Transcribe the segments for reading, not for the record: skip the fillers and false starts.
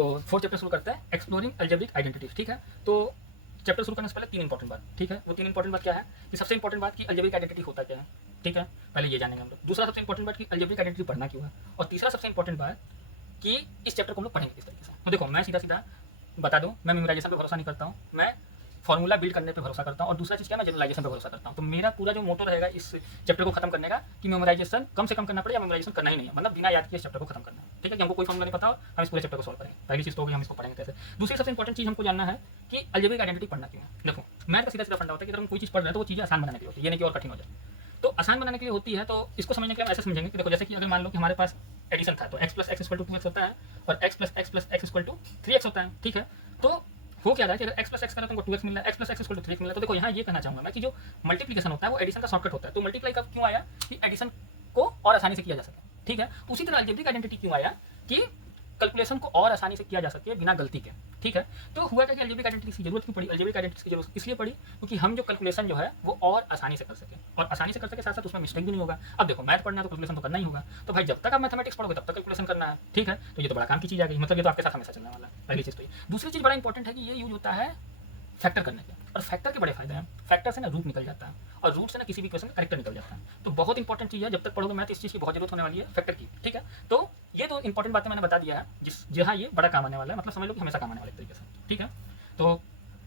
तो fourth chapter शुरू करते हैं, एक्सप्लोरिंग अलजेब्रिक आइडेंटिटीज। ठीक है, तो चैप्टर शुरू करने से पहले 3 इंपॉर्टेंट बात। ठीक है, वो 3 इंपॉर्टेंट बात क्या है कि सबसे इंपॉर्टेंट बात कि अलजेब्रिक आइडेंटिटी होता क्या है। ठीक है, पहले ये जानेंगे हम लोग। दूसरा सबसे इंपॉर्टेंट बात कि अलजेब्रिक आइडेंटिटी पढ़ना क्यों है। और तीसरा सबसे इंपॉर्टेंट बात कि इस चैप्टर को हम लोग पढ़ेंगे किस तरीके से। तो देखो, मैं सीधा सीधा बता दूं, मैं मेमोराइजेशन पे भरोसा नहीं करता हूँ, मैं फॉर्मूला बिल्ड करने पे भरोसा करता हूँ। और दूसरा चीज़ क्या, मैं जनरलाइजेशन पे भरोसा करता हूँ। तो मेरा पूरा जो मोटो रहेगा इस चैप्टर को खत्म करने का कि मेमोराइजेशन कम से कम करना पड़े या मेमोराइजेशन करना ही नहीं है, मतलब बिना याद किए इस चैप्टर को खत्म करना है। ठीक है, कि हमको कोई फॉर्मूला नहीं पता, हम इस पूरे चैप्टर को सॉल्व करेंगे। पहली चीज़ तो होगी हम इसको पढ़ेंगे कैसे। दूसरी सबसे इंपॉर्टेंट चीज़ हमको जानना है कि अलजेब्रिक आइडेंटिटी पढ़ना क्यों है। देखो, मैथ का सीधा सीधा फंडा होता है कि अगर हम कोई चीज़ पढ़ रहे हैं तो वो चीज़ें आसान बनाने के लिए होती है, ये नहीं कि और कठिन हो जाए। तो आसान बनाने के लिए होती है, तो इसको समझने के लिए हम ऐसे समझेंगे कि देखो, जैसे कि अगर मान लो कि हमारे पास एडिशन था, तो x plus x equal to 2x होता है और x plus x equal to 3x होता है। ठीक है, तो हो क्या रहा है कि अगर x प्लस एक्स करा तो हमको 2x मिल रहा है, x plus x equal to 3x मिल रहा है। तो देखो, यहाँ ये कहना चाहूँगा मैं कि जो मल्टीप्लिकेशन होता है वो एडिशन का शॉर्टकट होता है। तो मल्टीप्लाई कब क्यों आया कि एडिशन को और आसानी से किया जा सके। ठीक है, उसी तरह अलजेब्रिक आइडेंटिटी क्यों आया कि कैलकुलेशन को और आसानी से किया जा सके बिना गलती के। ठीक है, तो हुआ क्या कि अलजेब्रिक आइडेंटिटी की जरूरत क्यों पड़ी। अलजेब्रिक आइडेंटिटी की जरूरत इसलिए पड़ी क्योंकि हम जो कैलकुलेशन जो है वो और आसानी से कर सके, और आसानी से कर सके साथ साथ उसमें मिस्टेक भी नहीं होगा। अब देखो, मैथ पढ़ना है तो कैलकुलेशन तो करना ही होगा। तो भाई जब तक आप मैथमेटिक्स पढ़ोगे तब तक कैलकुलेशन करना है। ठीक है, तो ये तो बड़ा काम की चीज़ आ गई, मतलब ये तो आपके साथ हमेशा चलने वाला है। पहली चीज़ तो ये। दूसरी चीज़ बड़ा इंपॉर्टेंट है कि ये यूज होता है फैक्टर करने के, और फैक्टर के बड़े फायदे हैं। फैक्टर से ना रूट निकल जाता है, और रूट से ना किसी भी क्वेश्चन का करेक्टर निकल जाता है। तो बहुत इंपॉर्टेंट चीज़ है, जब तक पढ़ोगे मैथ इस चीज़ की बहुत जरूरत होने वाली है, फैक्टर की। ठीक है, तो ये तो इंपॉर्टेंट बातें मैंने बता दिया है जहाँ ये बड़ा काम आने वाला है, मतलब समझ लो कि हमेशा काम आने वाले तरीके से। ठीक है, तो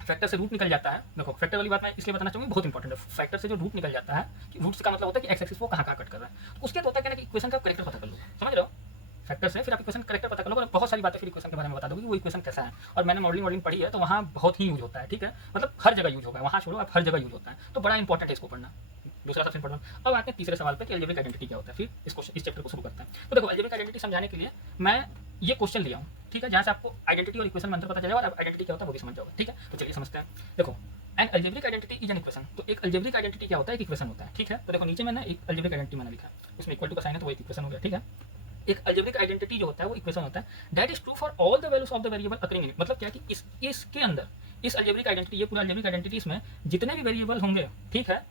फैक्टर से रूट निकल जाता है। देखो, फैक्टर वाली बात मैं इसलिए बताना चाहूँगी, बहुत इंपॉर्टेंट है। फैक्टर से जो रूट निकल जाता है, कि रूट का मतलब होता है कि एक्स एक्सिस वो कहाँ कट कर रहा है। तो उसके तो होता है कि इक्वेशन का करेक्टर पता कर लो, समझ रहे हो। फैक्टर से फिर आप इक्वेशन करेक्टर पता कर लो, और बहुत सारी बातें फिर इक्वेशन के बारे में बता दोगे कि वो इक्वेशन कैसा है। और मैंने मॉडलिंग पढ़ी है, तो वहाँ बहुत ही यूज होता है। ठीक है, मतलब हर जगह यूज होगा, वहाँ छोड़ो, आप हर जगह यूज होता है। तो बड़ा इंपॉर्टेंट है इसको पढ़ना। दूसरा सबसे इंपॉर्टेंट। अब आते हैं तीसरे सवाल पे कि अलजेब्रिक आइडेंटिटी क्या होता है। फिर इस चैप्टर को शुरू करते हैं। तो देखो, अलजेब्रिक आइडेंटिटी समझाने के लिए मैं ये क्वेश्चन लिया हूँ। ठीक है, जहाँ से आपको आइडेंटिटी और इक्वेशन में अंतर पता चलेगा और आइडेंटिटी क्या होता है वो भी समझ जाओगे। ठीक है, तो चलिए समझते हैं। देखो, N algebraic identity is an equation. तो एक अलजेब्रिक आइडेंटिटी क्या होता है, एक इक्वेशन होता है। ठीक है, तो देखो नीचे मैंने एक अलजेब्रिक आइडेंटिटी मैंने लिखा है, उसमें इक्वल टू का साइन है तो वो एक इक्वेशन हो गया। ठीक है, एक अलजेब्रिक आइडेंटिटी जो होता है वो इक्वेशन होता है that is true for all the values of the variable occurring in it. मतलब क्या कि इसके अंदर, इस अलजेब्रिक आइडेंटिटी, ये पूरा अलजेब्रिक आइडेंटिटी, इसमें जितने भी वेरिएबल होंगे, ठीक है,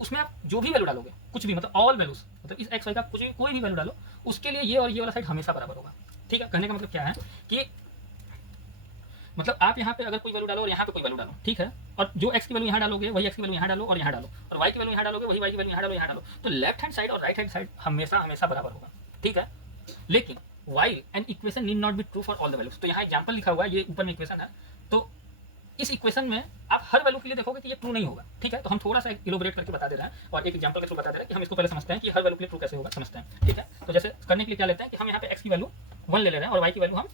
उसमें आप जो भी वैल्यू डालोगे, कुछ भी, मतलब ऑल वैल्यूज, मतलब इस एक्स वाई का कुछ भी, कोई भी वैल्यू डालो, उसके लिए ये और ये वाला साइड हमेशा बराबर होगा। ठीक है, कहने का मतलब क्या है कि मतलब आप यहाँ पे अगर कोई वैल्यू डालो और यहाँ पे कोई वैल्यू डालो, ठीक है, और जो एक्स की वैल्यू यहाँ डालोगे वही एक्स की वैल्यू यहाँ डालो और यहाँ डालो, और वाई की वैल्यू यहाँ डालोगे वही वाई की वैल्यू यहाँ डालो यहाँ डालो, तो लेफ्ट हैंड साइड और राइट हैंड साइड हमेशा हमेशा बराबर होगा। ठीक है, लेकिन while an equation need not be true for all the values. तो यहाँ एग्जाम्पल लिखा हुआ है, ये ऊपर में इक्वेशन है, तो इस इक्वेशन में आप हर वैल्यू के लिए देखोगे कि ये ट्रू नहीं होगा। ठीक है, तो हम थोड़ा सा इलोबरेट करके बता दे रहे हैं और एक एग्जांपल के थ्रू बता दे रहे हैं कि हम इसको पहले समझते हैं कि हर वैल्यू के लिए ट्रू कैसे होगा, समझते हैं। ठीक है, तो जैसे करने के लिए क्या लेते हैं कि हम यहाँ पे एक्स की वैल्यू 1 ले रहे हैं और वाई की वैल्यू हम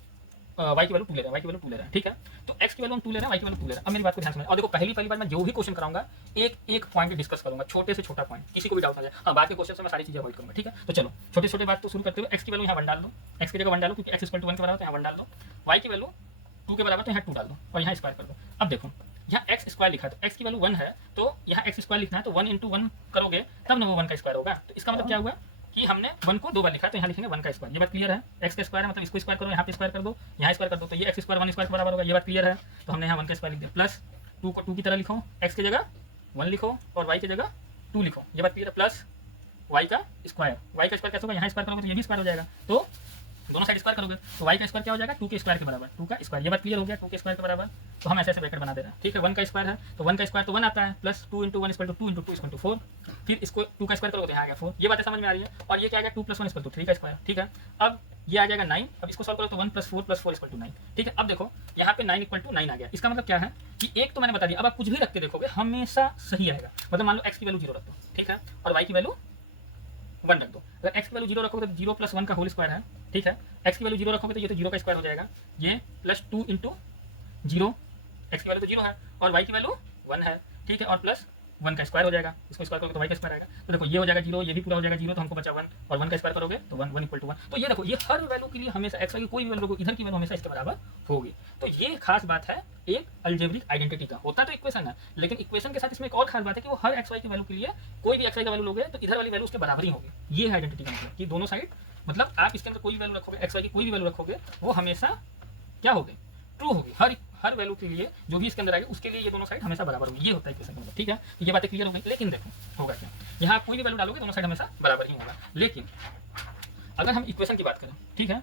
वाई की वैल्यू 2 ले रहे हैं, ठीक है, तो एक्स की वैल्यू हम 2 ले रहे हैं, वाई की वैल्यू 2 ले रहे हैं। अब मेरी बात को ध्यान समझ, और देखो पहली बार मैं जो भी क्वेश्चन कराऊंगा एक एक पॉइंट डिस्कस करूंगा, छोटे से छोटा पॉइंट, किसी को भी डाउट ना जाए। हाँ, बाद के क्वेश्चन से मैं सारी चीजें अवॉइड करूंगा। ठीक है, तो चलो छोटे छोटे बात तो शुरू करते हुए, एक्स की वैल्यू यहाँ 1 डाल दो, एक्स की जगह 1 डालो क्योंकि एक्स इक्वल टू 1 के बराबर, तो यहाँ 1 डाल दो। वाई की वैल्यू 2 के बराबर, तो यहाँ 2 डाल दो और यहाँ स्क्वायर कर दो। अब देखो, यहाँ एक्स स्क्वायर लिखा है तो एक्स की वैल्यू 1 है, तो यहाँ एक्स स्क्वायर लिखना है, तो 1 इंटू 1 करोगे तब ना वो 1 का स्क्वायर होगा। तो इसका मतलब क्या हुआ कि हमने 1 को 2 बार लिखा है, तो यहाँ लिखेंगे 1 का स्क्वायर। ये बात क्लियर है। एक्स का स्क्वायर है मतलब इसको स्क्वायर करो, यहाँ पे स्क्वायर कर दो, यहाँ स्क्वायर कर दो, तो ये एक्स स्क्वायर 1 स्क्वायर के बराबर होगा। ये बात क्लियर है, तो हमने यहाँ 1 का स्क्वायर लिख दिया। प्लस 2 को 2 की तरह लिखो, एक्स की जगह 1 लिखो और वाई की जगह 2 लिखो। ये बात क्लियर है। प्लस वाई का स्क्वायर कैसे होगा, यहाँ स्क्वायर करोगे तो ये भी स्क्वायर हो जाएगा, तो दोनों साइड स्क्वायर करोगे तो y का स्क्वायर क्या हो जाएगा, 2 के स्क्वायर के बराबर, 2 का स्क्वायर। ये बात क्लियर हो गया, 2 के स्क्वायर के बराबर। तो हम ऐसे ऐसे ब्रैकेट बना दे रहे हैं। ठीक है, 1 का स्क्वायर है तो 1 का स्क्वायर तो 1 आता है, plus 2 into 1 equal to 2 into 2 equal to 4। फिर इसको 2 का स्क्वायर करोगे तो यहाँ आ गया 4। ये बातें समझ में आ रही है। और ये क्या आ गया, 2 + 1 इक्वल टू 3 का स्क्वायर। ठीक है, अब ये आ जाएगा 9। अब इसको सॉल्व करो तो 1 + 4 + 4 इक्वल टू 9। ठीक है, अब देखो यहाँ पे 9 इक्वल टू 9 आ गया। इसका मतलब क्या है कि एक तो मैंने बता दिया, अब आप कुछ भी रख के देखोगे हमेशा सही आएगा। मतलब मान लो एक्स की वैल्यू 0 रख दो, ठीक है, और वाई की वैल्यू 1 रख दो। अगर x की वैल्यू 0 रखोगे तो 0 + 1 का होल स्क्वायर है। ठीक है, x की वैल्यू 0 रखोगे तो ये तो 0 का स्क्वायर हो जाएगा, ये प्लस 2 इंटू 0, एक्स की वैल्यू तो 0 है और y की वैल्यू 1 है। ठीक है, और प्लस 1 का स्क्वायर हो जाएगा, इसको स्क्वायर करोगे तो y का स्क्वायर आएगा। तो देखो ये हो जाएगा 0, ये भी पूरा हो जाएगा 0, तो हमको बचा 1 और 1 का स्क्वायर करोगे तो 1 इक्वल टू 1। तो ये देखो, ये हर वैल्यू के लिए हमेशा एक्स वाई की कोई भी वैल्यू इधर की वैल्यू हमेशा इसके बराबर होगी। तो ये खास बात है एक अलजेब्रिक आइडेंटिटी का। होता तो इक्वेशन है, लेकिन इक्वेशन के साथ इसमें एक और खास बात है कि वो हर एक्स वाई की वैल्यू के लिए कोई भी एक्स वाई का वैल्यू लोगे तो इधर वाली वैल्यू उसके बराबर ही होगी। ये है आइडेंटिटी का मतलब कि दोनों साइड, मतलब आप इसके अंदर कोई भी वैल्यू रखोगे, एक्स वाई की कोई भी वैल्यू रखोगे, वो हमेशा क्या होगी, ट्रू होगी। हर वैल्यू के लिए जो भी इसके अंदर आएगी उसके लिए ये दोनों साइड हमेशा बराबर होगी। ये होता है इक्वेशन का मतलब। ठीक है, ये बातें क्लियर हो गई। लेकिन देखो होगा क्या, यहाँ आप कोई भी वैल्यू डालोगे दोनों साइड हमेशा बराबर ही होगा। लेकिन अगर हम इक्वेशन की बात करें, ठीक है,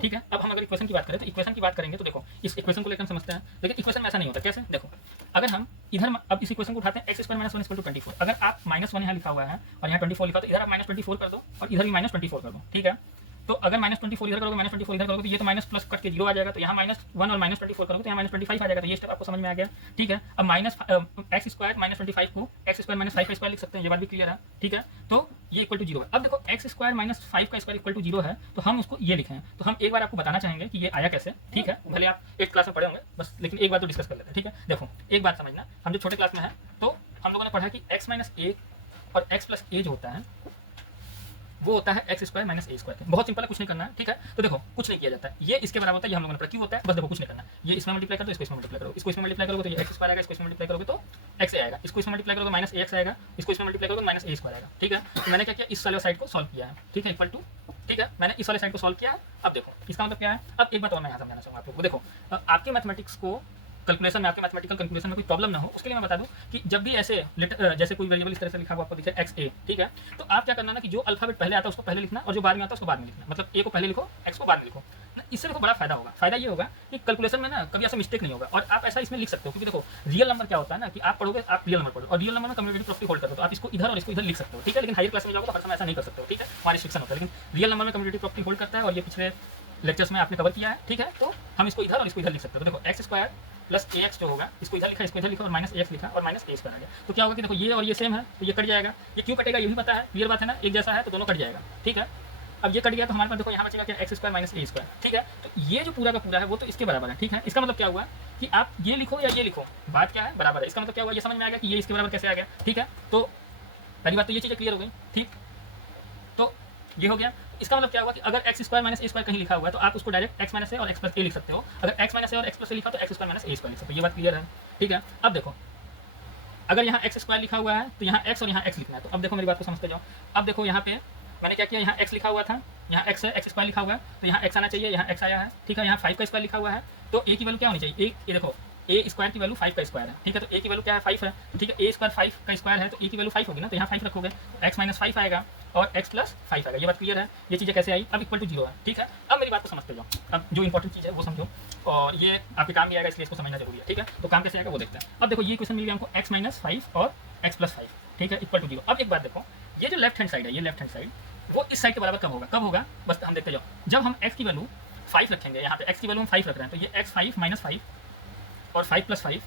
ठीक है। अब हम अगर इक्वेशन की बात करें तो इक्वेशन की बात करेंगे तो देखो इस इक्वेशन को लेकर हम समझते हैं, लेकिन इक्वेशन में ऐसा नहीं होता। कैसे? देखो अगर हम इधर अब इस इक्वेशन को उठाते हैं x square minus 1 equal to 24। अगर आप -1 यहाँ लिखा हुआ है और यहाँ 24 लिखा, तो इधर आप -24 कर दो और इधर भी -24 कर दो, ठीक है। तो अगर -24 इधर करोगे, -24 इधर करोगे, तो ये तो माइनस प्लस कट के 0 आ जाएगा। तो यहाँ -1 और -24 करोगे तो यहाँ -25 आ जाएगा। तो ये स्टेप आपको समझ में आ गया, ठीक है। अब माइनस एक्स स्क्वायर -25 को एक्स स्क्वायर -5 का स्क्वायर लिख सकते हैं, ये बात भी क्लियर है, ठीक है। तो ये इक्वल टू 0 है। अब देखो एक्स स्क्वायर -5 का स्क्वायर इक्वल टू 0 है, तो हम उसको ये लिखे हैं। तो हम एक बार आपको बताना चाहेंगे कि ये आया कैसे, ठीक है। भले आप 8th क्लास में पढ़े होंगे बस, लेकिन एक बार तो डिस्कस कर लेते हैं, ठीक है। देखो एक बात समझना, हम जो छोटे क्लास में है तो हम लोगों ने पढ़ा कि x - a और x + a जो होता है वो होता है एक्स स्क्वायर माइनस ए स्क्वायर। बहुत सिंपल है, कुछ नहीं करना है, ठीक है। तो देखो कुछ नहीं किया जाता है, ये इसके बराबर होता है, ये हम लोगों ने पढ़ा क्यों होता है। बस देखो कुछ नहीं करना, ये इसमें मल्टीप्लाई कर दो, इसको इसमें मल्टीप्लाई करो, इसको इसमें मल्टीप्लाई करोगे तो ये एक्स स्क्वायर आएगा, इसको इसमें मल्टीप्लाई करोगे तो एक्स आएगा, इसको इसमें मल्टीप्लाई करोगे माइनस एक्स आएगा, इसको इसमें मल्टीप्लाई करोगे माइनस ए स्क्वायर आएगा, ठीक है। तो मैंने क्या किया, इस वाले साइड को सॉल्व किया है, ठीक है, इक्वल टू, ठीक है। मैंने इस वाले साइड को सॉल्व किया है। अब देखो इसका मतलब क्या है। अब एक बात और मैं यहाँ समझाना चाहूँगा आप लोग को। देखो आपके मैथमेटिक्स को कैलकुलेशन में, आपके मैथमेटिकल कैलकुलेशन में कोई प्रॉब्लम ना हो, उसके लिए मैं बता दूं कि जब भी ऐसे जैसे कोई वेरिएबल इस तरह से लिखा हुआ आपको दिखे एक्स ए, ठीक है। तो आप क्या करना ना कि जो अल्फाबेट पहले आता है उसको पहले लिखना और जो बाद में आता है उसको बाद में लिखना। मतलब ए को पहले लिखो, एक्स को बाद में लिखो। इससे देखो बड़ा फायदा होगा। फायदा ये होगा कि कैलकुलेशन में ना कभी ऐसा मिस्टेक नहीं होगा। और आप ऐसा इसमें लिख सकते हो, क्योंकि देखो रियल नंबर क्या होता है ना कि आप पढ़ोगे, आप रियल नंबर पढ़ो और रियल नंबर में कम्यूटेटिव प्रॉपर्टी होल्ड करते हो, तो आप इसको इधर और इसको इधर लिख सकते हो, ठीक है। लेकिन हायर क्लास में जाओगे तो हर समय ऐसा नहीं कर सकते हो, ठीक है, हमारी रिस्ट्रिक्शन होता है। लेकिन रियल नंबर में कम्यूटेटिव प्रॉपर्टी होल्ड करता है और ये पिछले लेक्चर्स में आपने कवर किया है, ठीक है। तो हम इसको इधर और इसको इधर लिख सकते हो। तो देखो एक्स स्क्वायर प्लस ए एक्स जो होगा, इसको इधर लिखा, इसको इधर लिखा और माइनस ए एक्स लिखा और माइनस ए स्क्वायर आ गया। तो क्या होगा कि देखो ये और ये सेम है तो ये कट जाएगा। ये क्यों कटेगा ये भी पता है, क्लियर बात है ना, एक जैसा है तो दोनों कट जाएगा, ठीक है। अब ये कट गया तो हमारे पास देखो यहाँ बचेगा क्या, एक्स स्क्वायर माइनस ए स्क्वायर, ठीक है। तो ये जो पूरा का पूरा है वो तो इसके बराबर है, ठीक है। इसका मतलब क्या हुआ कि आप ये लिखो या ये लिखो, बात क्या है, बराबर है। इसका मतलब क्या हुआ, ये समझ में आ गया कि ये इसके बराबर कैसे आ गया, ठीक है। तो पहली बात तो ये चीज़ें क्लियर हो गई, ठीक। तो ये हो गया। इसका मतलब क्या हुआ कि अगर एक्स स्क्वायर माइनस ए स्क्वायर कहीं लिखा हुआ है तो आप उसको डायरेक्ट एक्स माइनस ए और एक्स प्लस ए लिख सकते हो। अगर एक्स माइनस ए और एक्स प्लस ए लिखा तो एक्स स्क्वायर माइनस ए स्क्वायर लिख सकते हो। ये बात क्लियर है, ठीक है। अब देखो अगर यहाँ एक्स स्क्वायर लिखा हुआ है तो यहाँ एक्स और यहाँ एक्स लिखना है। तो अब देखो मेरी बात को समझते जाओ। अब देखो यहाँ पे मैंने क्या किया, यहाँ एक्स लिखा हुआ था, यहाँ एक्स है, एक्स स्क्वायर लिखा हुआ है तो यहाँ एक्स आना चाहिए, यहाँ एक्स आया है, ठीक है। यहाँ 5 का स्क्वायर लिखा हुआ है तो ए की वैल्यू क्या होनी चाहिए, ये देखो ए स्क्वायर की वैल्यू 5 का स्क्वायर है, ठीक है। तो ए की वैल्यू क्या है, 5 है, ठीक है। ए स्क्वायर 5 का स्क्वायर है तो ए की वैल्यू 5 होगी ना, तो यहाँ 5 रखोगे तो एक्स माइनस 5 आएगा और एक्स प्लस 5 आएगा। ये बात क्लियर है। ये चीज़ें कैसे आई, अब इक्वल टू 0 है, ठीक है। अब मेरी बात को समझते जाओ। अब जो इंपॉर्टेंट चीज़ है वो समझो और ये आपके काम भी आएगा, इसलिए इसको समझना जरूरी है, ठीक है। तो काम कैसे आएगा वो देखते हैं। अब देखो ये क्वेश्चन मिल गया हमको एक्स माइनस 5 और एक्स प्लस 5, ठीक है, इक्वल टू 0। अब एक बात देखो, ये जो लेफ्ट हैंड साइड है, ये लेफ्ट हैंड साइड वो इस साइड के बराबर कब होगा, कब होगा, बस हम देखते जाओ। जब हम एक्स की वैल्यू 5 रखेंगे, यहाँ पे एक्स की वैल्यू हम 5 रख रहे हैं, तो ये एक्स 5 माइनस 5 और 5 प्लस 5,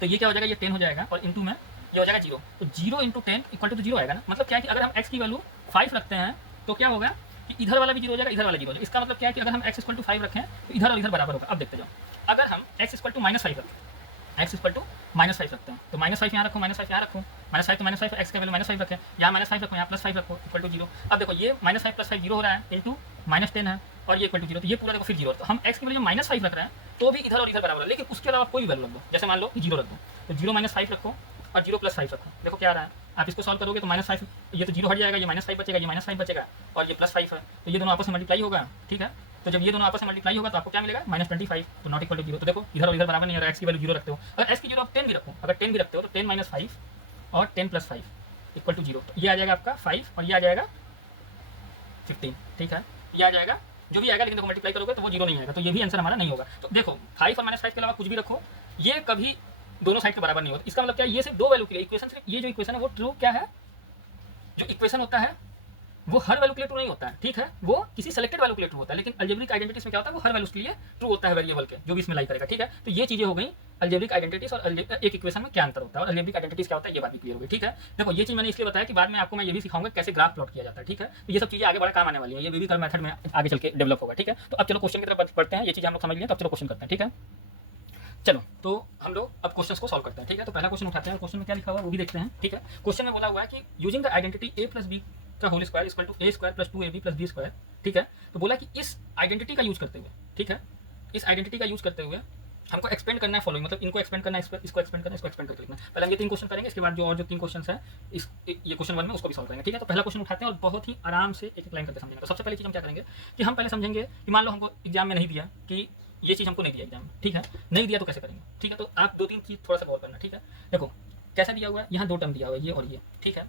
तो ये क्या हो जाएगा, ये 10 हो जाएगा और इंटू में ये हो जाएगा 0। तो 0 इंटू 10 इक्वल टू 0 आएगा ना। मतलब क्या है कि अगर हम एक्स की वैल्यू 5 रखते हैं तो क्या होगा कि इधर वाला भी 0 हो जाएगा, इधर वाला 0 हो जाएगा। इसका मतलब क्या है कि अगर हम एक्स इक्वल टू 5 रखें तो इधर और इधर बराबर होगा। अब देखते जाओ, अगर हम एक्स इक्वल टू माइनस 5 रखें, एक्स इक्वल टू माइनस 5 रखते हैं तो माइनस 5 यहाँ रखो, माइनस 5 यहाँ रखो, माइनस 5 तो माइनस 5 एक्स का वैल्यू माइनस 5 रखें, यहाँ माइनस 5 रखो, यहाँ प्लस 5 रखो, इक्वल टू 0। अब देखो ये माइनस 5 प्लस 5 0 हो रहा है इंटू माइनस 10 है और ये इक्वल टू 0, तो ये पूरा देखो फिर 0। तो हम एक्स की वैल्यू माइनस 5 रख रहे हैं तो भी इधर और इधर बराबर है, लेकिन उसके अलावा कोई भी वैल्यू रख दो। जैसे मान लो कि 0 रख दो तो 0 माइनस 5 रखो और 0 प्लस 5 रखो। देखो क्या आ रहा है, आप इसको सॉल्व करोगे तो माइनस 5, ये तो 0 हट जाएगा, ये माइनस 5 बचेगा, ये माइनस 5 बचेगा और ये प्लस 5 है, तो ये दोनों आपस में मल्टीप्लाई होगा, ठीक है। तो जब ये दोनों आपस में मल्टीप्लाई होगा तो आपको क्या मिलेगा, माइनस 25, तो नॉट इक्वल टू 0। तो देखो इधर और इधर बराबर नहीं है। एक्स की वैल्यू 0 रखते हो, अगर एक्स की 0 आप 10 भी रखो, अगर 10 भी रखते हो तो 10 माइनस 5 और 10 प्लस 5 इक्वल टू 0। तो ये आ जाएगा आपका 5 और ये आ जाएगा 15, ठीक है। ये आ जाएगा जो भी आएगा, लेकिन देखो मल्टीप्लाई करोगे तो वो 0 नहीं आएगा, तो ये भी आंसर हमारा नहीं होगा। तो देखो 5 और माइनस 5 के अलावा कुछ भी रखो, ये कभी दोनों साइड के बराबर नहीं होता। इसका मतलब क्या है, ये सिर्फ दो वैल्यू के लिए इक्वेशन, सिर्फ ये जो इक्वेशन है वो ट्रू क्या है, जो इक्वेशन होता है वो हर वैल्यू के लिए ट्रू नहीं होता है, ठीक है। वो किसी सेलेक्टेड वैल्यू के लिए ट्रू होता है, लेकिन अलजेब्रिक आइडेंटिटीज में क्या होता है, वो हर वैल्यू के लिए ट्रू होता है, वेरिएबल के जो भी इसमें लाई करेगा, ठीक है। तो ये चीजें हो गई अलजेब्रिक आइडेंटिटीज और एक इक्वेशन में क्या अंतर होता है और अलजेब्रिक आइडेंटिटीज क्या होता है, ये बात भी क्लियर हो गई, ठीक है। देखो ये चीज मैंने इसलिए बताया कि बाद में आपको मैं ये भी सिखाऊंगा कैसे ग्राफ प्लॉट किया जाता है, ठीक है। तो ये सब चीजें आगे बड़ा काम आने वाली है, ये न्यूमेरिकल मेथड में आगे चल के डेवलप होगा, ठीक है। तो अब चलो क्वेश्चन की तरफ बढ़ते हैं। ये चीज हम लोग समझ लिया, तो अब चलो क्वेश्चन करते हैं, ठीक है। चलो तो हम लोग अब क्वेश्चंस को सॉल्व करते हैं, ठीक है। तो पहला क्वेश्चन उठाते हैं, क्वेश्चन में क्या लिखा हुआ है वो भी देखते हैं, ठीक है। क्वेश्चन में बोला हुआ है कि using the identity a plus B का whole square equal to a square plus 2ab plus b square, ठीक है। तो बोला कि इस आइडेंटिटी का यूज करते हुए, ठीक है, इस आइडेंटिटी का यूज करते हुए हमको एक्सपेंड करना है फॉलोइंग, मतलब इनको एक्सपेंड करना है, इसको एक्सपेंड करना है, इसको एक्सपेंड करके लिखना है। पहले हम ये 3 क्वेश्चन करेंगे, इसके बाद जो और जो 3 क्वेश्चन है इस ये क्वेश्चन 1 में उसको भी सॉल्व करेंगे, ठीक है। तो पहला क्वेश्चन उठाते हैं और बहुत ही आराम से एक एक लाइन करके समझेंगे। तो सबसे पहली चीज हम क्या करेंगे कि हम पहले समझेंगे कि मान लो हमको एग्जाम में नहीं दिया, कि ये चीज़ हमको नहीं दिया एग्जाम में, ठीक है, नहीं दिया तो कैसे करेंगे, ठीक है। तो आप 2-3 चीज़ थोड़ा सा गौर करना, ठीक है। देखो कैसा दिया हुआ है, यहाँ 2 टर्म दिया हुआ है, ये और ये, ठीक है,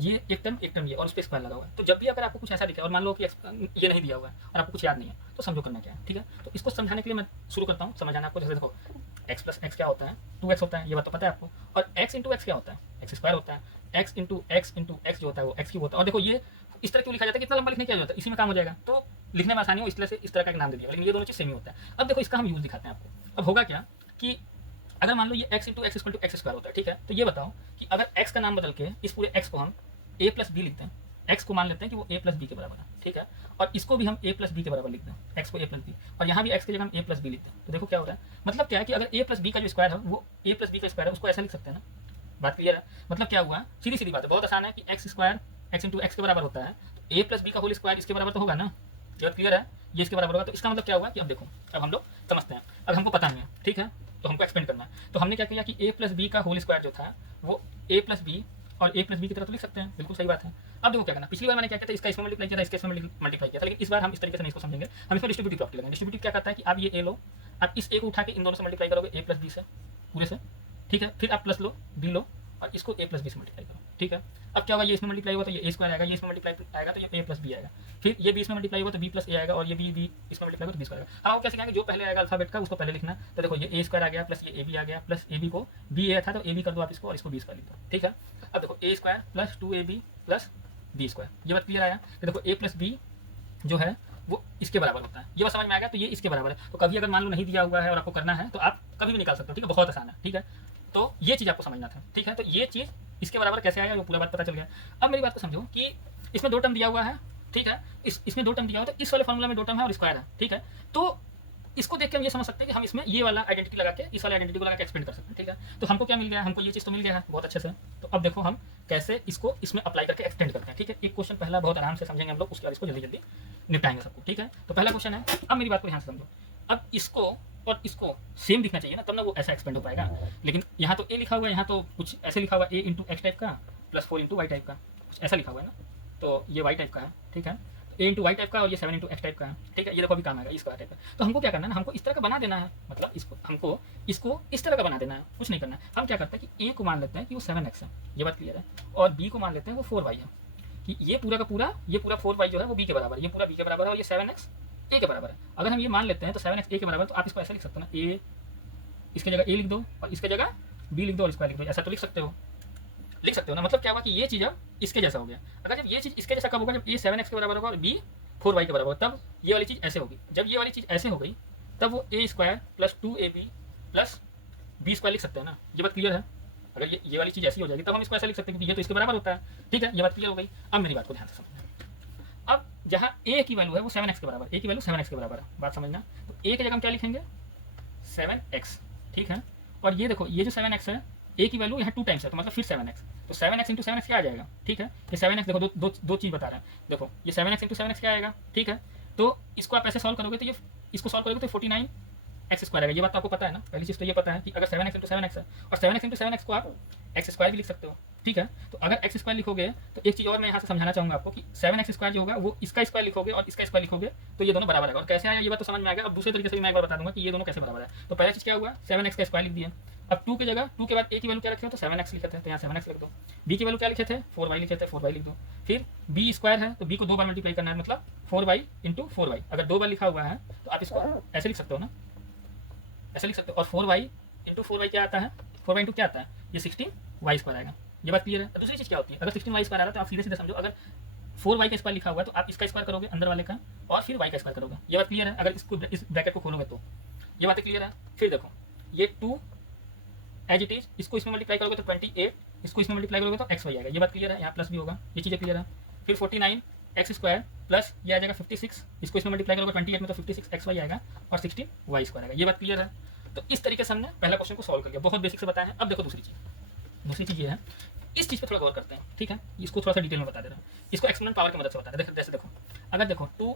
ये एक टर्म ये और उस पर स्क्वायर लगा हुआ है। तो जब भी अगर आपको कुछ ऐसा दिखे और मान लो कि ये नहीं दिया हुआ है और आपको कुछ याद नहीं है, तो समझो करना क्या है, ठीक है। तो इसको समझाने के लिए मैं शुरू करता हूँ समझाना आपको। जैसे देखो x प्लस एक्स क्या होता है, 2x होता है, ये बात तो पता है आपको। और x इंटू एक्स क्या होता है, एक्स स्क्वायर होता है। x इंटू एक्स जो होता है वो x क्यूब होता है। और देखो ये इस तरह क्यों लिखा जाता है, कितना लंबा लिखने क्या होता है, इसी में काम हो जाएगा, तो लिखने में आसानी हो इसलिए से इस तरह का एक नाम दे दिया, लेकिन ये दोनों चीज़ सेम ही होता है। अब देखो इसका हम यूज़ दिखाते हैं आपको। अब होगा क्या कि अगर मान लो ये x into x equal to x square होता है, ठीक है। तो ये बताओ कि अगर x का नाम बदल के इस पूरे x को हम a प्लस बी लिखते हैं, x को मान लेते हैं कि वो a प्लस बी के बराबर है, ठीक है। और इसको भी हम a प्लस बी के बराबर लिखते हैं, x को a प्लस बी, और यहाँ भी x की जगह हम a प्लस बी लिखते हैं। तो देखो क्या हो रहा है, मतलब क्या है कि अगर a प्लस बी का जो स्क्वायर है वो a प्लस बी का स्क्वायर है, उसको ऐसा लिख सकते हैं ना। बात क्लियर है। मतलब क्या हुआ, सीधी सीधी बात है, बहुत आसान है कि x square x into x के बराबर होता है, तो a प्लस बी का होल स्क्वायर इसके बराबर तो होगा ना। ये बात क्लियर है, ये इसके बराबर होगा। तो इसका मतलब क्या हुआ कि अब देखो, अब हम लोग समझते हैं। अब हमको पता नहीं है, ठीक है, तो हमको एक्सपेंड करना है। तो हमने क्या किया कि a प्लस बी का होल स्क्वायर जो था वो a प्लस बी और a प्लस बी की तरह तो लिख सकते हैं, बिल्कुल सही बात है। अब देखो क्या करना, पिछली बार मैंने क्या किया था, इसका इसमें मल्टीप्लाई किया था, इसके इसमें मल्टीप्लाई किया था, लेकिन इस बार हम इस तरीके से नहीं इसको समझेंगे, हम इसमें डिस्ट्रीब्यूटिव प्रॉपर्टी लगाएंगे। डिस्ट्रीब्यूटिव क्या करता है कि आप ये a लो, आप इस a को उठा के इन दोनों से मल्टीप्लाई करोगे a प्लस बी से पूरे से, ठीक है। फिर आप प्लस लो b लो और इसको a प्लस बी से मल्टीप्लाई करो, ठीक है। अब क्या होगा, ये इसमें मल्टीप्लाई हुआ तो ये a स्क्वायर आएगा, ये इसमें मल्टीप्लाई आएगा तो ये a प्लस बी आएगा, फिर ये b इसमें मल्टीप्लाई हुआ तो b प्लस a आएगा, और ये b इसमें मल्टीप्लाई हुआ तो b स्क्वायर आएगा। हाँ, कैसे कहेंगे, जो पहले आएगा अल्फाबेट का उसको पहले लिखना है। तो देखो ये a स्क्वायर आ गया प्लस ये ab आ गया प्लस ab को b a था तो ab कर दो आप इसको, और इसको b स्क्वायर लिख दो, ठीक है। अब देखो a square plus 2ab plus b square, ये बात क्लियर आया। तो देखो a प्लस b जो है वो इसके बराबर होता है, ये बात समझ में आ गया। तो ये इसके बराबर है, तो कभी अगर मान लो नहीं दिया हुआ है और आपको करना है तो आप कभी भी निकाल सकते हो, ठीक है, बहुत आसान है, ठीक है। तो ये चीज़ आपको समझना था, ठीक है। तो ये चीज़ इसके बराबर कैसे आया वो पूरा बात पता चल गया। अब मेरी बात को समझो कि इसमें दो टर्म दिया हुआ है, ठीक है, इसमें दो टर्म दिया हुआ है, तो इस वाले फॉर्मूला में दो टर्म है और स्क्वायर है, ठीक है। तो इसको देख के हम ये समझ सकते हैं कि हम इसमें ये वाला आइडेंटिटी लगा के इस वाले आइडेंटिटी को लगा के एक्सपेंड कर सकते हैं, ठीक है। तो हमको क्या मिल गया, हमको ये चीज़ तो मिल गया है बहुत अच्छे से। तो अब देखो हम कैसे इसको इसमें अप्लाई करके एक्सटेंड करते हैं, ठीक है। एक क्वेश्चन पहला बहुत आराम से समझेंगे हम लोग, उसके बाद इसको जल्दी जल्दी निपटाएंगे सबको, ठीक है। तो पहला क्वेश्चन है, अब मेरी बात को ध्यान से समझो। अब इसको और इसको सेम दिखना चाहिए ना, तब ना वो ऐसा एक्सपेंड हो पाएगा। लेकिन यहाँ तो a लिखा हुआ है, यहाँ तो कुछ ऐसे लिखा हुआ है a इंटू एक्स टाइप का प्लस 4 इंटू वाई टाइप का, कुछ ऐसा लिखा हुआ है ना। तो ये वाई टाइप का है, ठीक है, a इंटू वाई टाइप का, और ये 7 इंटू एक्स टाइप का है, ठीक है। ये देखो अभी काम आएगा इसका टाइप का। तो हमको क्या करना है ना, हमको इस तरह का बना देना है, मतलब इसको हमको इसको इस तरह का बना देना है, कुछ नहीं करना है। हम क्या करते हैं कि a को मान लेते हैं कि वो 7x है, ये बात क्लियर है, और b को मान लेते हैं वो 4y है, कि ये पूरा का पूरा, ये पूरा 4y जो है वो b के बराबर है, ये पूरा b के बराबर है, और ये 7x a के बराबर है। अगर हम ये मान लेते हैं तो 7x a के बराबर, तो आप इसको ऐसा लिख सकते हो ना, a इसके जगह a लिख दो और इसके जगह b लिख दो और स्क्वायर लिख दो, ऐसा तो लिख सकते हो ना। मतलब क्या होगा कि ये चीज़ अब इसके जैसा हो गया। अगर जब ये चीज़ इसके जैसा कब होगा, जब a 7x के बराबर होगा और b 4y के बराबर, तब ये वाली चीज़ ऐसे होगी। जब ये वाली चीज़ ऐसे हो गई तब वो a square plus 2ab plus b square लिख सकते हैं ना, ये बात क्लियर है। अगर ये वाली चीज़ ऐसी हो जाएगी तब हम इसको ऐसा लिख सकते हैं क्योंकि ये तो इसके बराबर होता है, ठीक है, ये बात क्लियर हो गई। अब मेरी बात को ध्यान से समझना। अब जहाँ a की वैल्यू है वो 7x के बराबर, a की वैल्यू 7x के बराबर है, बात समझना। तो a की जगह हम क्या लिखेंगे 7x, ठीक है। और ये देखो ये जो 7x है, a की वैल्यू यहाँ 2 टाइम्स है, तो मतलब फिर 7x, तो 7x इंटू 7x क्या आ जाएगा, ठीक है। ये 7x देखो दो चीज़ बता रहा है, देखो ये 7x इंटू 7x क्या आएगा, ठीक है। तो इसको आप ऐसे सॉल्व करोगे तो ये इसको सॉल्व करोगे तो 49x स्क्वायर आएगा, ये बात तो आपको पता है ना। पहली चीज़ तो ये पता है कि अगर 7x इंटू 7x है, और 7x इंटू 7x को आप एक्स स्क्वायर भी लिख सकते हो, ठीक है। तो अगर एक्स स्क्वायर लिखोगे तो एक चीज़ और मैं यहाँ से समझाना चाहूँगा आपको कि 7x स्क्वायर जो होगा वो इसका स्क्वायर लिखोगे और इसका स्क्वायर लिखोगे तो ये दोनों बराबर है। और कैसे आया ये बात तो समझ में आएगा। अब दूसरे तरीके से भी मैं एक बार बता दूंगा कि ये दोनों कैसे बराबर है। तो पहला चीज़ क्या हुआ, 7x का स्क्वायर लिख दिया। अब 2 की जगह 2 के बाद a की वैल्यू क्या रखे हो, तो 7x लिखे थे, तो यहाँ 7x लिख दो। b की वैल्यू क्या लिखे थे, 4y लिखे थे, 4y लिख दो। फिर b स्क्वायर है तो b को 2 बार मल्टीप्लाई करना है, मतलब 4y इंटू 4y। अगर 2 बार लिखा हुआ है तो आप इसको ऐसे लिख सकते हो ना, ऐसे लिख सकते हो। और 4y इंटू 4y क्या आता है, 4y इंटू क्या आता है, ये 16y स्क्वायर आएगा, ये बात क्लियर है। तो दूसरी चीज़ क्या होती है, अगर 16y स्क्वायर आ रहा है तो आप सीधे सीधे समझो, अगर 4y का स्क्वायर लिखा हुआ है तो आप इसका स्क्वायर करोगे अंदर वाले का, और फिर y का स्क्वायर करोगे, ये बात क्लियर है। अगर इसको इस ब्रैकेट को खोलोगे तो ये बात क्लियर है। फिर देखो ये 2 एज इट इज, इसको इसमें मल्टीप्लाई करोगे तो 28, इसको इसमें मल्टीप्लाई करोगे तो x y आएगा, ये बात क्लियर है। यहाँ प्लस भी होगा, ये चीज़ें क्लियर है। फिर 49x स्क्वायर प्लस ये आ जाएगा 56, इसको इसमें मल्टीप्लाई करोगे 28 में तो 56x y आएगा और 16y स्क्वायर आएगा, ये बात क्लियर है। तो इस तरीके से हमने पहला क्वेश्चन को सॉल्व कर लिया, बहुत बेसिक से बताया है। अब देखो दूसरी चीज़ ये है, इस चीज़ पे थोड़ा गौर करते हैं, ठीक है। इसको थोड़ा सा डिटेल में बता दे रहा हूँ, इसको एक्सपोनेंट पावर की मदद से बता रहे हैं। जैसे देखो, अगर देखो 2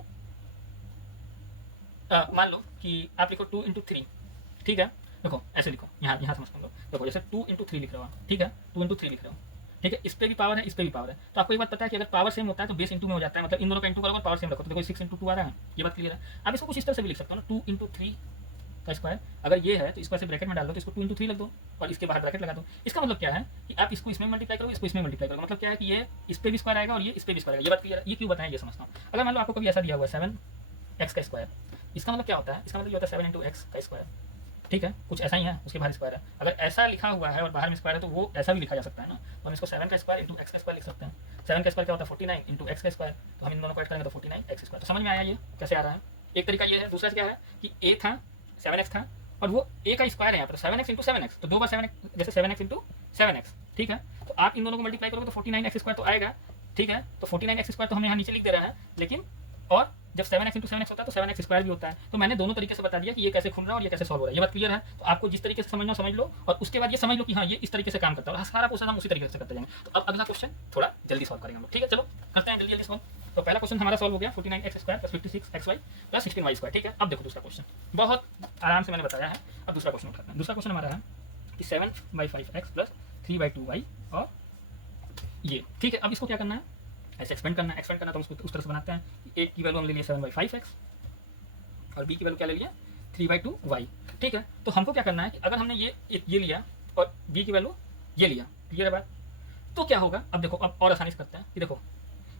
मान लो कि आप लिखो 2 इंटू 3, ठीक है। देखो ऐसे लिखो, यहाँ समझ लो, देखो जैसे 2 इंटू 3 लिख रहे हो, ठीक है, 2 इंटू 3 लिख रहे हो, ठीक है। इस पर भी पावर है, इस पर भी पावर है। तो आपको एक बात पता है कि अगर पावर सेम होता है तो बेस इंटू में हो जाता है, मतलब इन दोनों का इंटू करोगे पावर सेम रखो, तो देखो 6 इंटू 2 आ रहा है, ये बात क्लियर है। आप इसको कुछ इस तरह से भी लिख सकते हो ना, 2 इंटू 3 का स्क्वायर, अगर ये है तो इसको ऐसे ब्रैकेट में डाल दो, तो इसको 2 इंटू 3 लग दो और इसके बाहर ब्रैकेट लगा दो। इसका मतलब क्या है कि आप इसको इसमें मल्टीप्लाई करोगे, इसको इसमें मल्टीप्लाई करोगे, मतलब क्या है कि ये इस पे भी स्क्वायर आएगा और ये इस पे भी स्क्वायर आएगा, ये बात क्लियर है। ये क्यों बताएं ये समझता हूँ। अगर मान लो आपको कभी ऐसा दिया हुआ है 7x का स्क्वायर, इसका मतलब क्या होता है, इसका मतलब ये होता है 7 इंटू एक्स का स्क्वायर, ठीक है, कुछ ऐसा ही है, उसके बाहर स्क्वायर है। अगर ऐसा लिखा हुआ है और बाहर में स्क्वायर है तो वो ऐसा भी लिखा जा सकता है ना, तो हम इसको 7 का स्क्वायर इंटू एक्स का स्क्वायर लिख सकते हैं। 7 का स्क्वायर क्या होता है 49 इंटू एक्स का स्क्वायर, तो हम इन दोनों को ऐड करेंगे तो 49 एक्स स्क्वायर। तो समझ में आया ये कैसे आ रहा है, एक तरीका ये है। दूसरा क्या है कि ए था 7x था और वो ए का स्क्वायर है यहाँ पर 7x इंटू 7x, तो 2 बार 7x, जैसे 7x इंटू 7x, ठीक है। तो आप इन दोनों को मल्टीप्लाई करोगे तो 49 एक्स स्क्वायर तो आएगा, ठीक है। तो 49 एक्स स्क्वायर तो हम यहाँ नीचे लिख दे रहे हैं, लेकिन और जब 7x इंटू 7x होता है तो 7x स्क्वायर भी होता है। तो मैंने दोनों तरीके से बता दिया कि ये कैसे खुल रहा है और ये कैसे सॉल्व हो रहा है। ये बात क्लियर है, तो आपको जिस तरीके से समझना समझ लो, और उसके बाद ये समझ लो कि हाँ ये इस तरीके से काम करता है, और सारा प्रोसेस हम उसी तरीके से करते जाएंगे। तो अब अगला क्वेश्चन थोड़ा जल्दी सॉल्व करेंगे हम लोग, ठीक है। चलो करते हैं जल्दी जल्दी सॉल्व। तो पहला क्वेश्चन हमारा सॉल्व हो गया 49 x square plus 56 x y plus 16 y square, ठीक है। अब देखो दूसरा क्वेश्चन, बहुत आराम से मैंने बताया है। अब दूसरा क्वेश्चन उठाते हैं। दूसरा क्वेश्चन हमारा है कि 7/5 एक्स प्लस 3/2 वाई और ये, ठीक है। अब इसको क्या करना है, ऐसे एक्सपेंड करना है। एक्सपेंड करना तो उसको उस तरह से बनाते हैं कि ए की वैल्यू हम ले लिए 7/5 एक्स और बी की वैल्यू क्या ले लिया 3/2 वाई, ठीक है। तो हमको क्या करना है कि अगर हमने ये लिया और बी की वैल्यू ये लिया, क्लियर है बात, तो क्या होगा। अब देखो, अब और आसानी से करते हैं कि देखो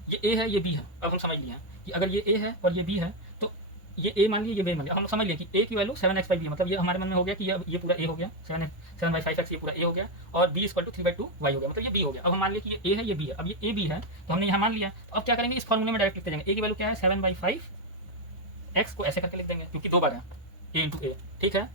ये ए है ये बी है। अब हम समझ लिए हैं कि अगर ये ए है और ये बी है तो ये ए मान लिया ये बी मान लिया। हम समझ लिया कि ए की वैल्यू 7x/b है, मतलब ये हमारे मन में हो गया कि ये पूरा ए हो गया, 7/5x ये पूरा ए हो गया, और b = 3/2 वाई हो गया, मतलब ये बी हो गया। अब हम मान लिया कि ये ए है ये बी है। अब ये ए बी है तो हमने यहाँ मान लिया। तो अब क्या करेंगे, इस फॉर्मूले में डायरेक्ट लिखते जाएंगे। ए की वैल्यू क्या है 7/5x को ऐसे करके लिख देंगे क्योंकि 2 बार है ए इंटू ए, ठीक है।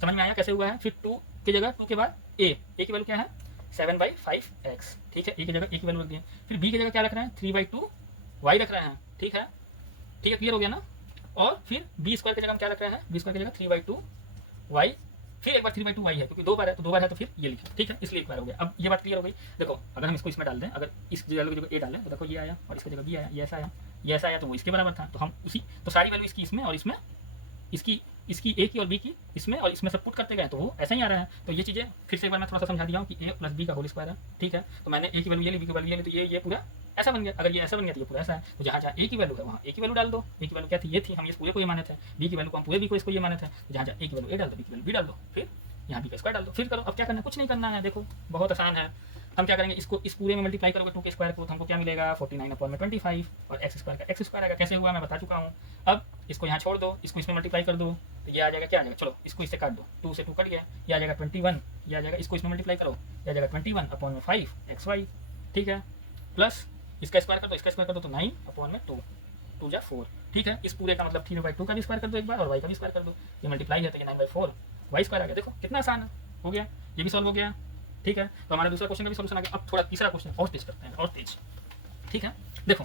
समझ में आया कैसे हुआ है। फिर 2 की जगह 2 के बाद ए की वैल्यू क्या है 7/5x, ठीक है। ए की जगह ए की वैल्यू रख दिए। फिर बी की जगह क्या रख रहे हैं 3/2 वाई रख रहे हैं, ठीक है। ठीक है, क्लियर हो गया ना। और फिर बी स्क्वायर की जगह हम क्या रख रहे हैं, बी स्क्वायर की जगह 3/2 वाई, फिर एक बार 3/2 वाई है क्योंकि 2 बार है, तो 2 बार है तो फिर ये लिखे, ठीक है, इसलिए एक बार हो गया। अब ये बात क्लियर हो गई। देखो अगर हम इसको इसमें डाल दें, अगर इस वैल्यू की जगह ए डालें तो देखो ये आया और इसकी जगह बी आया, ये ऐसा आया, ये ऐसा आया, तो वो इसके बराबर था। तो हम उसी, तो सारी वैल्यू इसकी इसमें और इसमें, इसकी ए की और बी की इसमें और इसमें सब पुट करते गए तो वो ऐसा ही आ रहा है। तो ये चीज़ें फिर से एक बार मैं थोड़ा सा समझा दिया हूँ कि ए प्लस बी का होल स्क्वायर है, ठीक है। तो मैंने ए की वैल्यू ये ली, बी की वैल्यू ये ली, तो ये पूरा ऐसा बन गया। अगर ये ऐसा बन गया तो ये पूरा ऐसा है। तो जहाँ जहाँ ए की वैल्यू है वहाँ ए की वैल्यू डाल दो। ए की वैल्यू क्या थी, ये थी, हम इस पूरे को ये माने थे। बी की वैल्यू को हम पूरे बी को इसको ये माने थे। तो जहाँ जहाँ ए की वैल्यू ए डाल दो, बी की वैल्यू बी डाल दो, फिर यहाँ बी का स्क्वायर डाल दो, फिर करो। अब क्या करना है, कुछ नहीं करना है, देखो बहुत आसान है। हम क्या करेंगे, इसको इस पूरे में मल्टीप्लाई करोगे 2 के स्क्वायर को, तो हमको क्या मिलेगा 49/25 और एक्स स्क्वायर का एक्स स्क्वायर आएगा। कैसे हुआ मैं बता चुका हूँ। अब इसको यहाँ छोड़ दो, इसको इसमें मल्टीप्लाई कर दो, तो ये आ जाएगा, क्या आ जाएगा, चलो इसको इससे काट दो, 2 से 2 कट गया, ये आ जाएगा 21, ये आ जाएगा, इसको इसमें मल्टीप्लाई करो, ये आ जाएगा 21/5 एक्स वाई, ठीक है, प्लस इसका स्क्वायर कर दो, इसका स्क्वायर कर दो तो 9/2, 2 जा 4, ठीक है। इस पूरे का मतलब 3/2 का भी स्क्वायर कर दो एक बार और वाई का भी स्क्वायर कर दो, ये मल्टीप्लाई है तो ये 9/4 वाई स्क्वायर आ गया। देखो कितना आसान है, हो गया, ये भी सॉल्व हो गया, ठीक है। तो हमारा दूसरा क्वेश्चन का भी सॉल्यूशन आ गया। अब थोड़ा तीसरा क्वेश्चन और तेज करते हैं, और तेज, ठीक है। देखो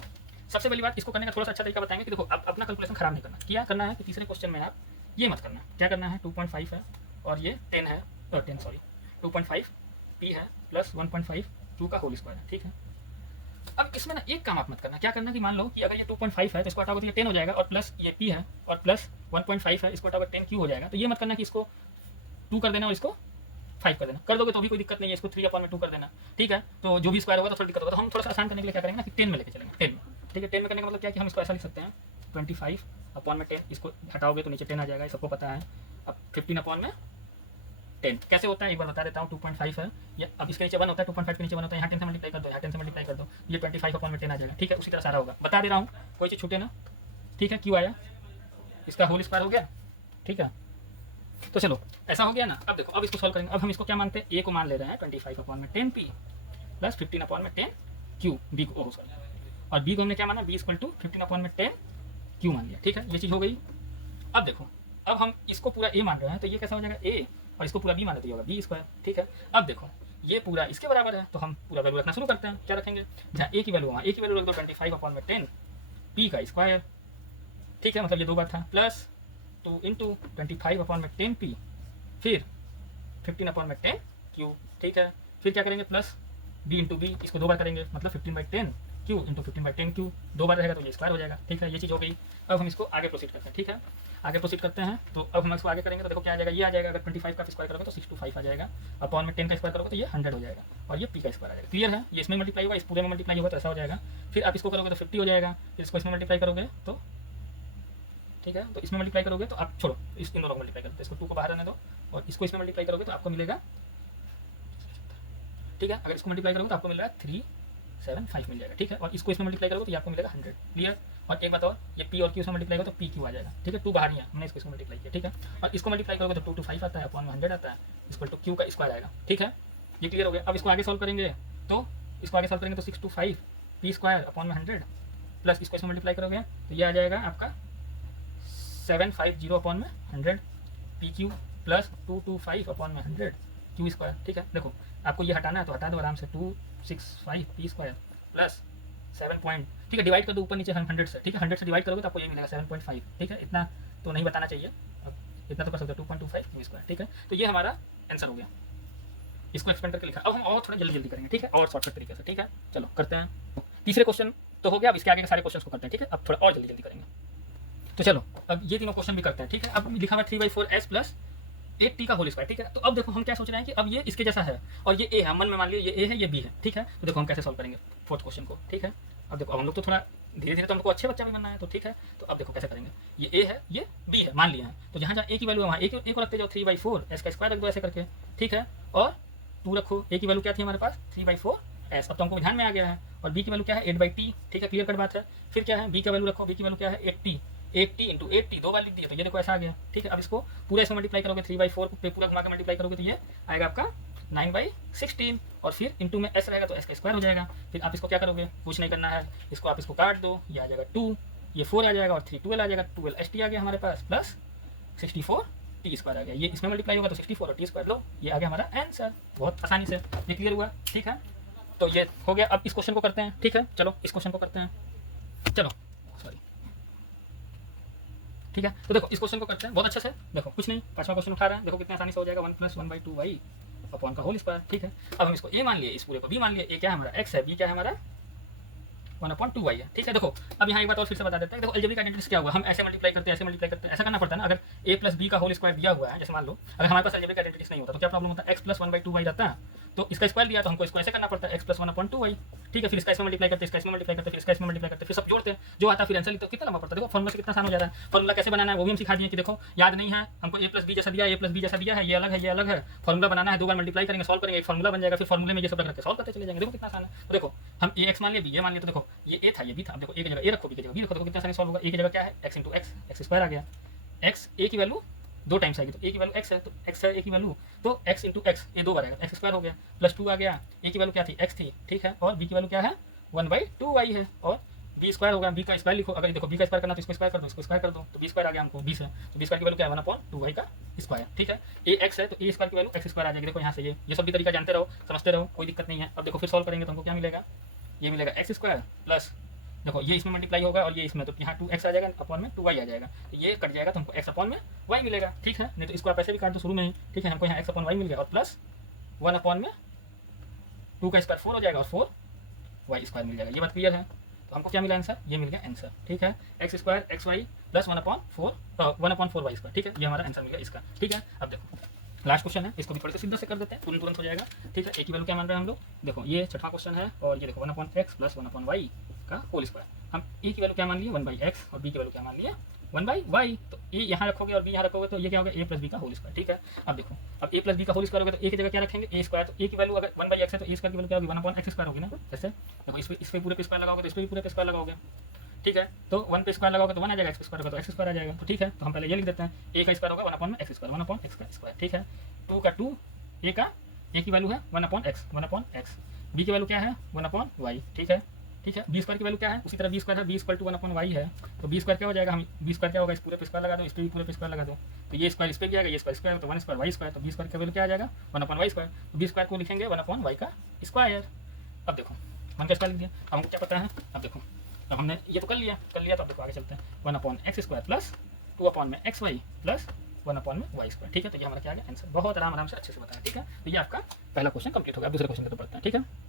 सबसे पहली बात, इसको करने का थोड़ा सा अच्छा तरीका बताएंगे कि देखो अब अपना कैलकुलेशन खराब नहीं करना। क्या करना है कि तीसरे क्वेश्चन में आप ये मत करना, क्या करना है 2.5 है और ये 10 है, 2.5 p है प्लस 1.5 q का होल स्क्वायर है, ठीक है। अब इसमें ना एक काम आप मत करना, क्या करना कि मान लो कि अगर ये 2.5 है तो इसको हटाओगे तो ये 10 हो जाएगा, और प्लस ये p है और प्लस 1.5 है, इसको हटाओगे 10 q हो जाएगा। तो ये मत करना कि इसको 2 कर देना और इसको 5 कर देना, कर दोगे तो भी कोई दिक्कत नहीं है, इसको 3/2 कर देना, ठीक है। तो जो भी स्क्वायर होगा तो थोड़ी दिक्कत होगा, तो हम थोड़ा सा आसान करने के लिए क्या करेंगे ना कि 10 में लेके चलेंगे, 10 में, ठीक है। 10 में करने का मतलब क्या है कि हम इसको ऐसा लिख सकते हैं 25/10, इसको हटाओगे तो नीचे 10 आ जाएगा, ये सबको पता है। अब 15/10 कैसे होता है एक बार बता देता हूँ। 2.5 है ये, अब इसके नीचे 1 होता है, 2.5 के नीचे 1 होता है, यहाँ 10 से मल्टीप्लाई कर दो, यहाँ 10 से मल्टीप्लाई कर दो, ये 25/10 आ जाएगा, ठीक है। उसी तरह सारा होगा, बता दे रहा हूँ, कोई चीज़ छूटे ना, ठीक है। क्यों आया, इसका होल स्क्वायर हो गया, ठीक है। तो चलो ऐसा हो गया ना। अब देखो अब इसको सॉल्व करेंगे। अब हम इसको क्या मानते हैं, ए को मान ले रहे हैं 25/10p प्लस 15/10q, बी को और बी को हमने क्या माना, b = 15/10q मान लिया, ठीक है। ये चीज़ हो गई। अब देखो अब हम इसको पूरा a मान रहे हैं तो ये कैसा हो जाएगा a, और इसको पूरा b माने तो ये होगा b², ठीक है। अब देखो ये पूरा इसके बराबर है तो हम पूरा वैल्यू रखना शुरू करते हैं। क्या रखेंगे, जहाँ a की वैल्यू वहाँ a की वैल्यू रख दो 25/10 p का स्क्वायर, ठीक है, मतलब ये 2 बार था, प्लस 2 इंटू 25/10p फिर 15/10q, ठीक है। फिर क्या करेंगे, प्लस b इंटू बी, इसको 2 बार करेंगे मतलब 15/10q इंटू 15/10q, 2 बार रहेगा तो ये स्क्वायर हो जाएगा, ठीक है। ये चीज़ हो गई। अब हम इसको आगे प्रोसीड करते हैं, ठीक है, आगे प्रोसीड करते हैं। तो अब हम इसको आगे करेंगे तो देखो क्या आ जाएगा, ये आ जाएगा, अगर 25 का स्क्वायर करोगे तो 625 आ जाएगा, अपॉन में 10 का स्क्वायर करोगे तो ये 100 हो जाएगा, और ये p का स्क्वायर आ जाएगा, क्लियर है। ये इसमें मल्टीप्लाई होगा, इस पूरे में मल्टीप्लाई होगा तो ऐसा हो जाएगा। फिर आप इसको करोगे तो 50 हो जाएगा, फिर इसको इसमें मल्टीप्लाई करोगे तो, ठीक है, तो इसमें मल्टीप्लाई करोगे तो आप छोड़ो, इस इन दोनों को मल्टीप्लाई करते, इसको 2 को बाहर रहने दो और इसको इसमें मल्टीप्लाई करोगे तो आपको मिलेगा, ठीक है। अगर इसको मल्टीप्लाई करोगे तो आपको मिलेगा 375 मिल जाएगा, ठीक है, और इसको इसमें मल्टीप्लाई करोगे तो ये आपको मिलेगा 100, क्लियर। और एक बात और, ये पी और क्यू से मल्टीप्लाई करो तो पी क्यू आ जाएगा, ठीक है, 2 बाहर ही है, हमने इसको मल्टीप्लाई किया, ठीक है, और इसको मल्टीप्लाई करोगे तो 2 to 5 आता है, अपॉन में 100 आता है, इक्वल टू क्यू का स्क्वायर आएगा, ठीक है, ये क्लियर हो गया। अब इसको आगे सॉल्व करेंगे तो 6 to 5 पी स्क्वायर अपॉन में 100 प्लस इसको इसमें मल्टीप्लाई करोगे तो ये आ जाएगा आपका 750 अपॉन में 100 पी क्यू प्लस 225 अपॉन में 100 क्यू स्क्वायर, ठीक है। देखो आपको ये हटाना है तो हटा दो आराम से, 265 पी स्क्वायर प्लस 7 पॉइंट, ठीक है, डिवाइड कर दो ऊपर नीचे 100 से, ठीक है, 100 से डिवाइड करोगे तो आपको ये मिलेगा 7.5, ठीक है, इतना तो नहीं बताना चाहिए, अब इतना तो कर सकते हो 2.25 क्यू स्क्वायर, ठीक है। तो ये हमारा आंसर हो गया, इसको एक्सपेंड करके लिखा। अब हम और थोड़ा जल्दी जल्दी करेंगे, ठीक है, और शॉर्टकट तरीके से, ठीक है, चलो करते हैं। तीसरे क्वेश्चन तो हो गया, अब इसके आगे के सारे क्वेश्चन को करते हैं, ठीक है, अब थोड़ा और जल्दी जल्दी करेंगे। तो चलो अब ये तीनों क्वेश्चन भी करते हैं, ठीक है। अब लिखा हुआ 3/4s प्लस 8t का होल स्क्वायर, ठीक है। तो अब देखो हम क्या सोच रहे हैं कि अब ये इसके जैसा है और ये a है, मन में मान लिया ये a है ये b है, ठीक है। तो देखो हम कैसे सॉल्व करेंगे फोर्थ क्वेश्चन को, ठीक है। अब देखो हम लोग तो थोड़ा धीरे धीरे, तो हमको अच्छे बच्चा भी बनना है, तो ठीक है। तो अब देखो कैसे करेंगे, ये a है ये b है, मान लिया है, तो जहाँ जहाँ a की वैल्यू है वहाँ a को रखते जाओ, 3/4 s का स्क्वायर रख दो ऐसे करके, ठीक है, और 2 रखो। a की वैल्यू क्या थी हमारे पास 3/4s, अब तो हमको ध्यान में आ गया है, और b की वैल्यू क्या है 8/t, ठीक है, क्लियर कट बात है। फिर क्या है b का वैल्यू रखो, b की वैल्यू क्या है 8t, 8t इंटू 8t 2 बार लिख दिया, तो ये देखो ऐसा आ गया, ठीक है। अब इसको पूरा इसमें मल्टीप्लाई करोगे, 3/4 पे पूरा घुमा के मल्टीप्लाई करोगे तो ये आएगा आपका 9/16, और फिर इंटू में s रहेगा तो s का स्क्वायर हो जाएगा। फिर आप इसको क्या करोगे, कुछ नहीं करना है, इसको आप इसको काट दो, ये आ जाएगा 2, ये 4 आ जाएगा और 3 12 आ जाएगा, 12st आ गया हमारे पास प्लस 64t स्क्वायर आ गया, ये इसमें मल्टीप्लाई होगा तो 64 और टी स्क्वायर लो, ये आ गया हमारा आंसर, बहुत आसानी से ये क्लियर हुआ, ठीक है। तो ये हो गया, अब इस क्वेश्चन को करते हैं, ठीक है, चलो इस क्वेश्चन को करते हैं, चलो सॉरी, ठीक है। तो देखो इस क्वेश्चन को करते हैं बहुत अच्छे से, देखो कुछ नहीं, 5वां क्वेश्चन उठा रहे हैं, देखो कितने आसानी से हो जाएगा, 1 + 1/2y अपॉन का होल स्क्वायर, ठीक है। अब हम इसको a मान लिए, इस पूरे को b मान लिए, a क्या है हमारा x है, b क्या है हमारा 1/2y है, ठीक है। देखो अब यहाँ एक बात और फिर से बता देते हैं, देखो अलजेब्रिक आइडेंटिटीज क्या हुआ, हम ऐसे मल्टीप्लाई करते हैं, ऐसे मल्टीप्लाई करते हैं, ऐसा करना पड़ता है ना। अगर a + b का होल स्क्वायर दिया हुआ है, जैसे मान लो अगर हमारे पास अलजेब्रिक आइडेंटिटीज नहीं होता तो क्या प्रॉब्लम होता है, x + 1/2y रहता है, तो इसका स्क्वायर दिया तो हमको इसको ऐसे करना पड़ता है x + 1/2y, ठीक है। फिर इसका इसमें मल्टीप्लाई करते, इसका इसमें मल्टीप्लाई करते, फिर इसका इसमें मल्टीप्लाई करते, फिर सब जोड़ते हैं, जो आता फिर आंसर लिखते, कितना लंबा पड़ता है। देखो फॉर्मूला से कितना आसान हो जा रहा है, फॉर्मूला कैसे बनाना है वो भी हम सिखा दिए कि देखो याद नहीं है हमको a + b जैसा दिया, a + b जैसा दिया है, ये अलग है ये अलग है, फॉर्मूला बनाना है, 2 बार मल्टीप्लाई करेंगे, सॉल्व करेंगे, एक फॉर्मूला बन जाएगा, फिर फॉर्मूले में ये सब रख के सॉल्व करते चले जाएंगे, देखो कितना आसान है। तो देखो हम ax मान लिए b ये मान लिए, तो देखो ये a था ये b था, अब देखो a की जगह a रखो, b की जगह b रखो, देखो कितना आसानी सॉल्व होगा। a की जगह क्या है x × x, x स्क्वायर आ गया, x a की वैल्यू 2 टाइम्स आएगी, तो a की वैल्यू x है, तो x है a की वैल्यू, तो x × x ये 2 बार आएगा, x स्क्वायर हो गया प्लस 2 आ गया, a की वैल्यू क्या थी x थी, ठीक है, और b की वैल्यू क्या है 1/2y है, और b स्क्वायर होगा, b का स्क्वायर लिखो, अगर देखो b का स्क्वायर करना तो इसको स्क्वायर कर दो, इसको स्क्वायर कर दो, तो b स्क्वायर आ गया हमको 20 है, तो b स्क्वायर की वैल्यू क्या है 1/2y का स्क्वायर, ठीक है। a x है तो a स्क्वायर की वैल्यू x स्क्वायर आ जाएगी, देखो यहाँ से ये सब भी तरीका जानते रहो, समझते रहो, कोई दिक्कत नहीं है। अब देखो फिर सॉल्व करेंगे तो हमको क्या मिलेगा, ये मिलेगा x स्क्वायर प्लस, देखो ये इसमें मल्टीप्लाई होगा और ये इसमें, तो यहाँ 2x आ जाएगा अपॉन में 2y आ जाएगा, तो ये कट जाएगा तो हमको x अपॉन में y मिलेगा, ठीक है। नहीं तो इसको आप ऐसे भी काट दो शुरू में ही, ठीक है, हमको यहाँ x अपॉन y मिल गया, और प्लस 1 अपॉन में 2 का स्क्वायर 4 हो जाएगा और 4y स्क्वायर मिल जाएगा, ये बात क्लियर है। तो हमको क्या मिला आंसर, ये मिल गया आंसर, ठीक है, x square xy plus 1/4y square, ठीक है, ये हमारा आंसर मिल गया इसका, ठीक है। अब देखो लास्ट क्वेश्चन है, इसको भी थोड़े से सीधा से कर देते हैं, तुरंत हो जाएगा, ठीक है। a की वैल्यू क्या मान रहे हैं हम लोग, देखो ये 6वां क्वेश्चन है, और ये देखो 1/x प्लस 1/y का होल स्क्वायर, हम a की वैल्यू क्या मान लिए 1/x और b की वैल्यू क्या मान लिया 1/y, तो a यहाँ रखोगे और b यहाँ रखोगे तो ये क्या होगा a + b का होल स्क्वायर, ठीक है। अब देखो अब a + b का होल स्क्वायर होगा तो a की जगह क्या रखेंगे a स्क्वायर, तो a की वैल्यू अगर 1/x है तो a स्क्वायर की वैल्यू क्या होगी 1/x स्क्वायर होगी ना, जैसे देखो इस पे पूरे पे स्क्वायर लगाओगे तो इस पे भी पूरे पे स्क्वायर लगाओगे, ठीक है। तो 1 पे स्क्वायर लगाओगे तो 1 आ जाएगा, x स्क्वायर होगा तो x स्क्वायर आ जाएगा, तो ठीक है। तो हम पहले ये लिख देते हैं, a का स्क्वायर होगा 1/x स्क्वायर, 1/x का स्क्वायर, ठीक है। 2 का 2, a की वैल्यू है 1/x, b की वैल्यू क्या है 1/y, ठीक है, ठीक है। b स्क्वायर की वैल्यू क्या है, उसी तरह b स्क्वायर है, b = 1/y है, तो b स्क्वायर क्या हो जाएगा, हम b स्क्वायर क्या होगा, इस पूरे पे स्क्वायर लगा दो, इस पे भी पूरे पे स्क्वायर लगा दो, तो ये स्क्वायर इस पे भी आएगा, ये स्क्वायर तो 1 स्क्वायर y स्क्वायर, तो b स्क्वायर की वैल्यू क्या आ जाएगा 1/y स्क्वायर, तो b स्क्वायर को लिखेंगे 1/y का स्क्वायर। अब देखो 1 का स्क्वायर लिख दिया, अब हमको क्या पता है, अब देखो तो हमने ये तो कर लिया, तो अब देखो आगे चलते हैं, 1/x square plus 2/xy plus 1/y square, ठीक है। तो ये हमारा क्या आ गया आंसर, बहुत आराम से अच्छे से बताया, ठीक है। तो ये आपका पहला क्वेश्चन कंप्लीट हो गया, दूसरे क्वेश्चन की तरफ बढ़ते हैं, ठीक है।